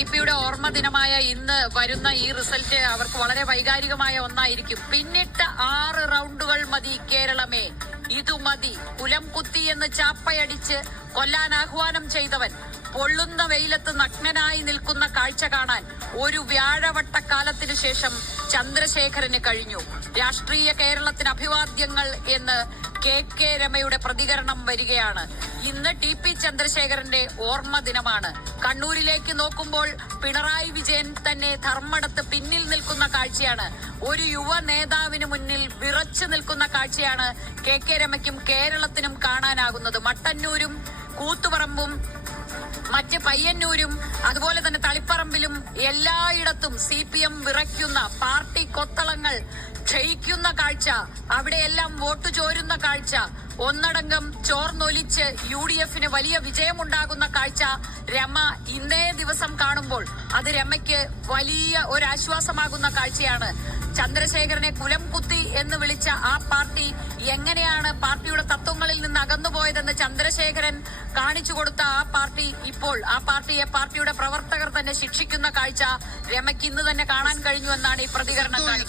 യുടെ ഓർമ്മ ദിനമായ ഇന്ന് വരുന്ന ഈ റിസൾട്ട് അവർക്ക് വളരെ വൈകാരികമായ ഒന്നായിരിക്കും. പിന്നിട്ട 6 റൗണ്ടുകൾ മതി കേരളമേ, ഇതു മതി. കുലം കുത്തി എന്ന് ചാപ്പയടിച്ച് കൊല്ലാൻ ആഹ്വാനം ചെയ്തവൻ പൊള്ളുന്ന വെയിലത്ത് നഗ്നനായി നിൽക്കുന്ന കാഴ്ച കാണാൻ ഒരു വ്യാഴവട്ടക്കാലത്തിനു ശേഷം ചന്ദ്രശേഖരന് കഴിഞ്ഞു. രാഷ്ട്രീയ കേരളത്തിന് അഭിവാദ്യങ്ങൾ എന്ന് കെ രമയുടെ പ്രതികരണം വരികയാണ്. ഇന്ന് ടി.പി. ചന്ദ്രശേഖരന്റെ ഓർമ്മ ദിനമാണ്. കണ്ണൂരിലേക്ക് നോക്കുമ്പോൾ പിണറായി വിജയൻ തന്നെ ധർമ്മടത്ത് പിന്നിൽ നിൽക്കുന്ന കാഴ്ചയാണ്. ഒരു യുവ നേതാവിന് മുന്നിൽ വിറച്ചു നിൽക്കുന്ന കാഴ്ചയാണ് കെ രമയ്ക്കും കേരളത്തിനും കാണാനാകുന്നത്. മട്ടന്നൂരും കൂത്തുപറമ്പും മറ്റ് പയ്യന്നൂരും അതുപോലെ തന്നെ തളിപ്പറമ്പിലും എല്ലായിടത്തും CPM വിറയ്ക്കുന്ന, പാർട്ടി കൊത്തളങ്ങൾ ക്ഷയിക്കുന്ന കാഴ്ച, അവിടെയെല്ലാം വോട്ട് ചോരുന്ന കാഴ്ച, ഒന്നടങ്കം ചോർന്നൊലിച്ച് UDFന് വലിയ വിജയമുണ്ടാകുന്ന കാഴ്ച രമ ഇന്നേ ദിവസം കാണുമ്പോൾ അത് രമയ്ക്ക് വലിയ ഒരാശ്വാസമാകുന്ന കാഴ്ചയാണ്. ചന്ദ്രശേഖരനെ കുലം കുത്തി എന്ന് വിളിച്ച ആ പാർട്ടി എങ്ങനെയാണ് പാർട്ടിയുടെ തത്വങ്ങളിൽ നിന്ന് അകന്നുപോയതെന്ന് ചന്ദ്രശേഖരൻ കാണിച്ചു കൊടുത്ത ആ പാർട്ടി ഇപ്പോൾ ആ പാർട്ടിയെ പാർട്ടിയുടെ പ്രവർത്തകർ തന്നെ ശിക്ഷിക്കുന്ന കാഴ്ച രമയ്ക്ക് ഇന്ന് തന്നെ കാണാൻ കഴിഞ്ഞു എന്നാണ് ഈ പ്രതികരണം കാണിക്കുന്നത്.